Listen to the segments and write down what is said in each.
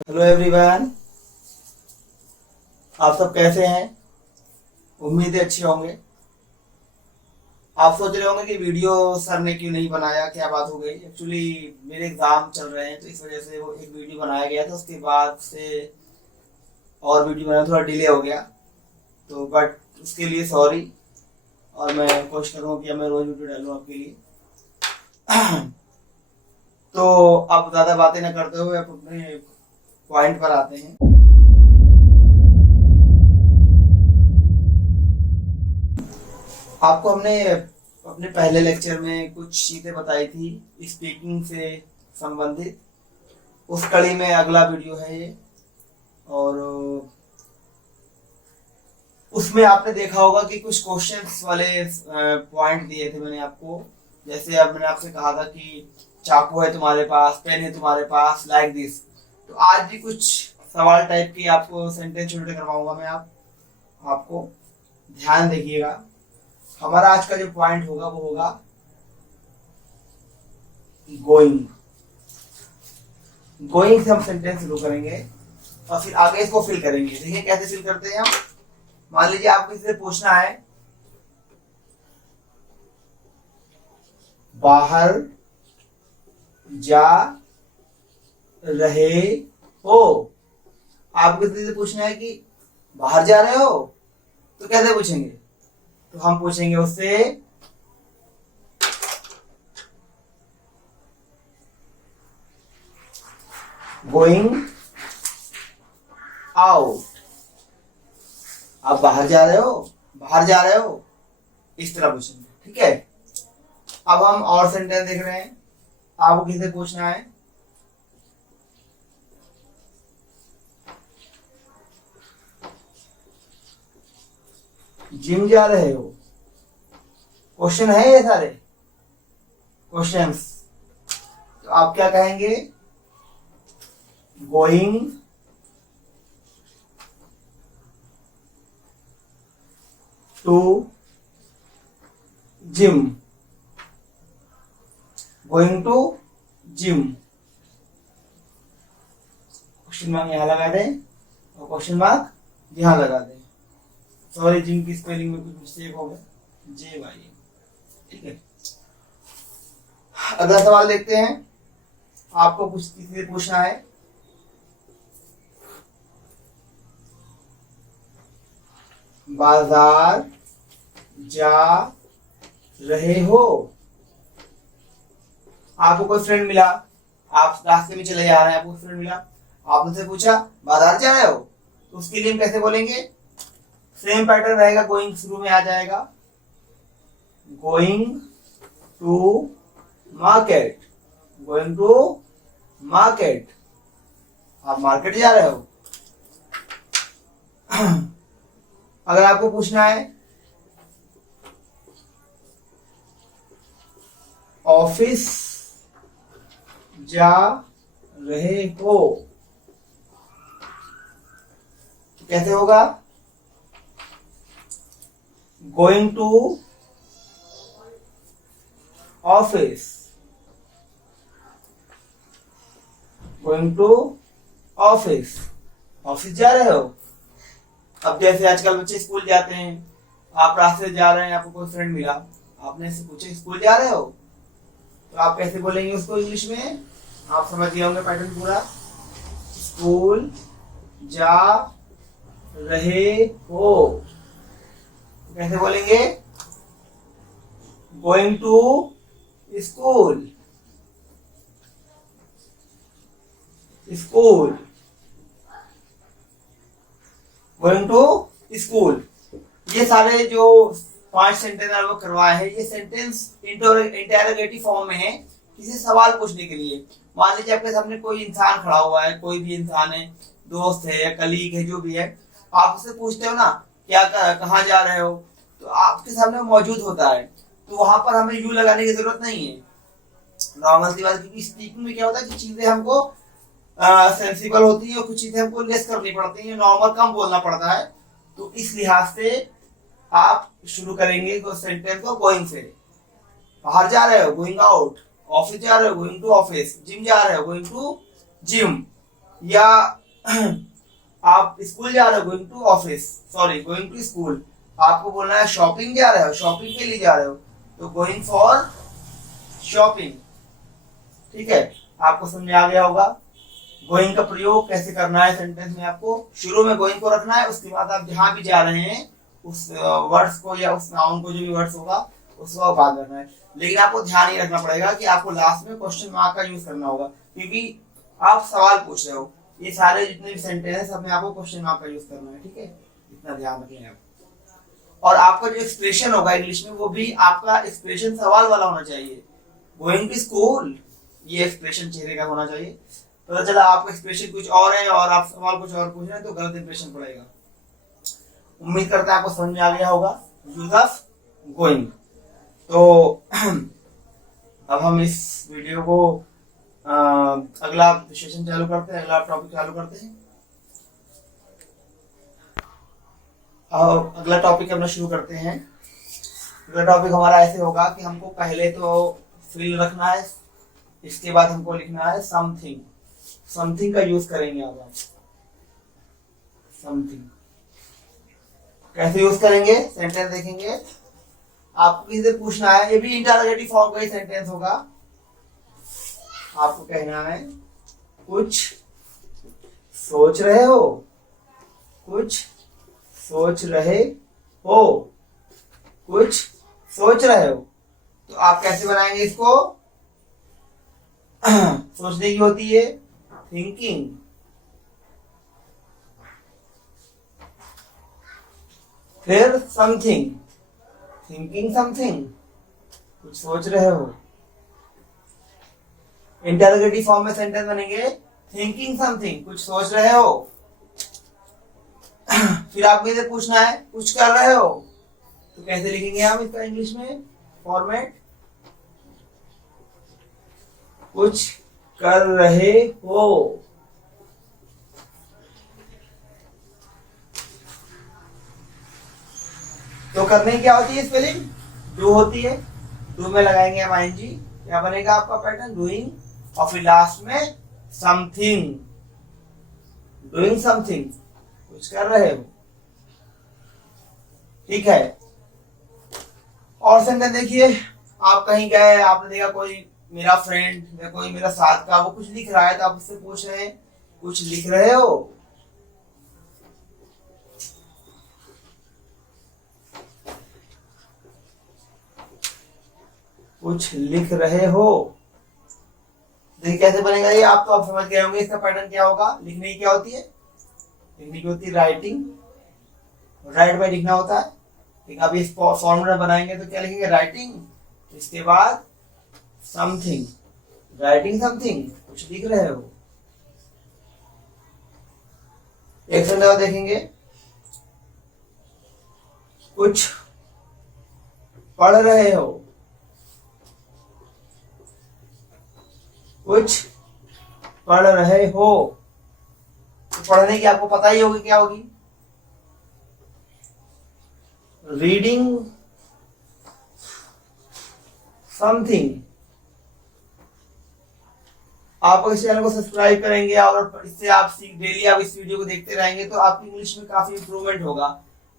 Hello everyone. आप सब कैसे हैं? उम्मीद है अच्छे होंगे। आप सोच रहे होंगे कि वीडियो सर ने क्यों नहीं बनाया, क्या बात हो गई। एक्चुअली मेरे एग्जाम चल रहे हैं तो इस वजह से वो एक वीडियो बनाया गया था, उसके बाद से और वीडियो बनाना थोड़ा डिले हो गया। तो बट उसके लिए सॉरी। और मैं कोशिश करूँगा कि अब मैं रोज वीडियो डालूँ आपके लिए। तो अब ज़्यादा बातें ना करते हुए अब अपने पॉइंट पर आते हैं। आपको हमने अपने पहले लेक्चर में कुछ चीज़ें बताई थी स्पीकिंग से संबंधित। उस कड़ी में अगला वीडियो है ये। और उसमें आपने देखा होगा कि कुछ क्वेश्चंस वाले पॉइंट दिए थे मैंने आपको। जैसे अब मैंने आपसे कहा था कि चाकू है तुम्हारे पास, पेन है तुम्हारे पास, लाइक दिस। तो आज भी कुछ सवाल टाइप की आपको सेंटेंस छोटे करवाऊंगा मैं। आपको ध्यान देखिएगा। हमारा आज का जो पॉइंट होगा वो होगा गोइंग। गोइंग से हम सेंटेंस शुरू करेंगे और फिर आगे इसको फिल करेंगे। देखिए कैसे फिल करते हैं हम। मान लीजिए आपको किसी से पूछना है बाहर जा रहे हो। आपको किसी से पूछना है कि बाहर जा रहे हो, तो कैसे पूछेंगे? तो हम पूछेंगे उससे गोइंग आउट। आप बाहर जा रहे हो, बाहर जा रहे हो, इस तरह पूछेंगे। ठीक है। अब हम और सेंटेंस देख रहे हैं। आपको किसी से पूछना है जिम जा रहे हो। क्वेश्चन है ये सारे क्वेश्चंस। तो आप क्या कहेंगे? Going to gym. Going to gym. Question mark यहां लगा दें और क्वेश्चन मार्क यहां लगा दें। सॉरी, जिम की स्पेलिंग में कुछ मिस्टेक हो गया, JY। ठीक है। अगला सवाल देखते हैं। आपको कुछ किसी से पूछना है बाजार जा रहे हो। आपको कोई फ्रेंड मिला, आप रास्ते में चले जा रहे हैं, आपको फ्रेंड मिला, आपने से पूछा बाजार जा रहे हो, तो उसके लिए हम कैसे बोलेंगे? सेम पैटर्न रहेगा, गोइंग शुरू में आ जाएगा। Going to market. Going to market. आप मार्केट जा रहे हो। अगर आपको पूछना है ऑफिस जा रहे हो, तो कैसे होगा? Going to office. Going to office. Office जा रहे हो। अब जैसे आजकल बच्चे स्कूल जाते हैं, आप रास्ते से जा रहे हैं, आपको कोई फ्रेंड मिला, आपने से पूछे स्कूल जा रहे हो, तो आप कैसे बोलेंगे उसको इंग्लिश में? आप समझ गए होंगे पैटर्न पूरा। स्कूल जा रहे हो, तो कैसे बोलेंगे? Going to school. School. Going to school. ये सारे जो 5 सेंटेंस वो करवाए हैं, ये सेंटेंस इंटेरोगेटिव फॉर्म में है, किसी सवाल पूछने के लिए। मान लीजिए आपके सामने कोई इंसान खड़ा हुआ है, कोई भी इंसान है, दोस्त है या कलीग है, जो भी है, आप उससे पूछते हो ना क्या कहाँ जा रहे हो, तो आपके सामने मौजूद होता है, तो वहां पर हमें यू लगाने की जरूरत नहीं है। नॉर्मल सी बात, क्योंकि स्पीकिंग में क्या होता है कि चीजें हमको सेंसिबल होती है और कुछ चीजें हमको लेस करनी पड़ती है, नॉर्मल कम बोलना पड़ता है। तो इस लिहाज से आप शुरू करेंगे सेंटेंस को गोइंग से। बाहर जा रहे हो, गोइंग आउट। ऑफिस जा रहे हो, गोइंग टू ऑफिस। जिम जा रहे हो, गोइंग टू जिम। या आप स्कूल जा रहे हो, going to office, sorry going to school. आपको बोलना है शॉपिंग जा रहे हो, शॉपिंग के लिए जा रहे हो, तो गोइंग फॉर शॉपिंग। ठीक है, आपको समझ में आ गया होगा गोइंग का प्रयोग कैसे करना है सेंटेंस में। आपको शुरू में गोइंग को रखना है, उसके बाद आप जहां भी जा रहे हैं उस वर्ड्स को या उस नाउन को, जो भी वर्ड्स होगा उसको बाद करना है। लेकिन आपको ध्यान ही रखना पड़ेगा कि आपको लास्ट में क्वेश्चन मार्क का यूज करना होगा, क्योंकि आप सवाल पूछ रहे हो। ये सारे जितने भी सेंटेंस है सब में आपको क्वेश्चन मार्क का यूज करना है। ठीक है, इतना ध्यान रखें आप। और आपका जो एक्सप्रेशन होगा इंग्लिश में, वो भी आपका एक्सप्रेशन सवाल वाला होना चाहिए। गोइंग टू स्कूल, ये एक्सप्रेशन चेहरे का होना चाहिए। पता चला आपका एक्सप्रेशन कुछ और है और आप सवाल कुछ और पूछ रहे हैं, तो गलत इंप्रेशन पड़ेगा। उम्मीद करते हैं आपको समझ में आ गया होगा यूज ऑफ गोइंग। तो अब हम इस वीडियो को अगला सेशन चालू करते हैं, अगला टॉपिक चालू करते हैं। अगला टॉपिक अपना शुरू करते हैं। अगला टॉपिक हमारा ऐसे होगा कि हमको पहले तो फिल रखना है, इसके बाद हमको लिखना है समथिंग। समथिंग का यूज करेंगे आप। समथिंग कैसे यूज करेंगे, सेंटेंस देखेंगे। आपको किसी से पूछना है, ये भी इंटरोगेटिव फॉर्म का ही सेंटेंस होगा। आपको कहना है कुछ सोच रहे हो, कुछ सोच रहे हो, कुछ सोच रहे हो। तो आप कैसे बनाएंगे इसको? सोचने की होती है थिंकिंग, फिर समथिंग, थिंकिंग समथिंग, कुछ सोच रहे हो। इंटरोगेटिव फॉर्म में सेंटेंस बनेंगे थिंकिंग समथिंग, कुछ सोच रहे हो। फिर आपको इसे पूछना है कुछ कर रहे हो, तो कैसे लिखेंगे हम इसका इंग्लिश में फॉर्मेट? कुछ कर रहे हो। तो करने की क्या होती है स्पेलिंग? डू होती है। डू में लगाएंगे हम आईएनजी, क्या बनेगा आपका पैटर्न? डूइंग, और फिर लास्ट में समथिंग, डूइंग समथिंग, कुछ कर रहे हो। ठीक है, और सेंटेंस देखिए। आप कहीं गए, आपने देखा कोई मेरा फ्रेंड या कोई मेरा साथ का वो कुछ लिख रहा है, तो आप उससे पूछ रहे हैं कुछ लिख रहे हो। कुछ लिख रहे हो। देखिए कैसे बनेगा ये, आप तो आप समझ गए होंगे इसका पैटर्न क्या होगा। लिखने की क्या होती है? लिखने की होती है राइटिंग, राइट बाय लिखना होता है। लेकिन अभी इस फॉर्मूला बनाएंगे तो क्या लिखेंगे? राइटिंग, इसके बाद समथिंग, राइटिंग समथिंग, कुछ लिख रहे हो। एक सेंटेंस देखेंगे, कुछ पढ़ रहे हो, कुछ पढ़ रहे हो। तो पढ़ने की आपको पता ही होगी क्या होगी? Reading something. आप इस चैनल को सब्सक्राइब करेंगे और इससे आप डेली आप इस वीडियो को देखते रहेंगे तो आपकी इंग्लिश में काफी इंप्रूवमेंट होगा।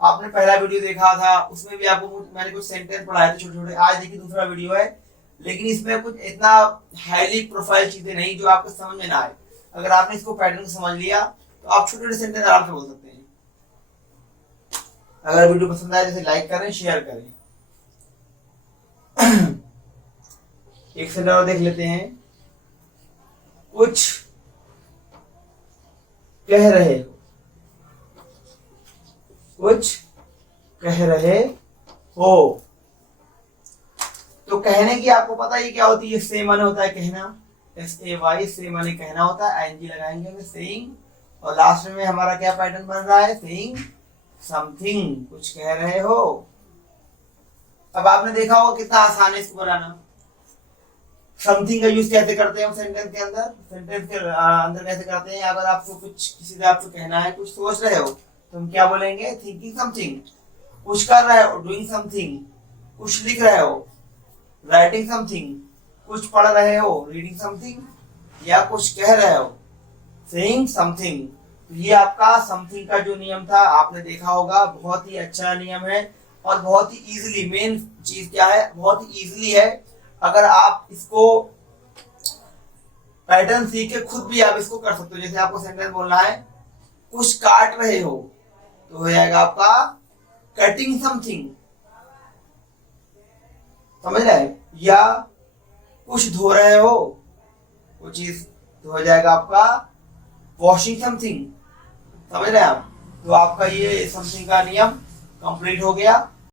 आपने पहला वीडियो देखा था, उसमें भी आपको मैंने कुछ सेंटेंस पढ़ाए थे छोटे छोटे। आज देखिए दूसरा वीडियो है, लेकिन इसमें कुछ इतना हाईली प्रोफाइल चीजें नहीं जो आपको समझ में ना आए। अगर आपने इसको पैटर्न को समझ लिया तो आप छोटे छोटे सेंटेंस आराम से बोल सकते हैं। अगर वीडियो पसंद आए जैसे लाइक करें, शेयर करें। एक सेंटेंस और देख लेते हैं, कुछ कह रहे हो, कुछ कह रहे हो। तो कहने की आपको पता ही क्या होती है? से माने होता है कहना, SAY, से माने कहना होता है। ING लगाएंगे हमें सेइंग, और लास्ट में हमारा क्या पैटर्न बन रहा है? सेइंग समथिंग, कुछ कह रहे हो। अब आपने देखा होगा कितना आसान है इसको बनाना। समथिंग का यूज कैसे करते हैं हम सेंटेंस के अंदर? सेंटेंस के अंदर कैसे करते हैं? अगर आपको कुछ किसी से आपको कहना है कुछ सोच रहे हो, तो हम क्या बोलेंगे? Thinking something. कुछ कर रहे हो, डूइंग समथिंग। कुछ लिख रहे हो, राइटिंग समथिंग। कुछ पढ़ रहे हो, रीडिंग समथिंग। या कुछ कह रहे हो, सेइंग समथिंग। ये आपका समथिंग का जो नियम था आपने देखा होगा, बहुत ही अच्छा नियम है और बहुत ही इजीली, मेन चीज क्या है, बहुत ही इजीली है। अगर आप इसको पैटर्न सीख के खुद भी आप इसको कर सकते हो। जैसे आपको सेंटेंस बोलना है कुछ काट रहे हो, तो हो जाएगा आपका कटिंग समथिंग, समझ रहे हैं? या कुछ धो रहे हो, वो चीज, तो हो जाएगा आपका वॉशिंग समथिंग, समझ रहे हैं आप? तो आपका ये समथिंग का नियम कंप्लीट हो गया।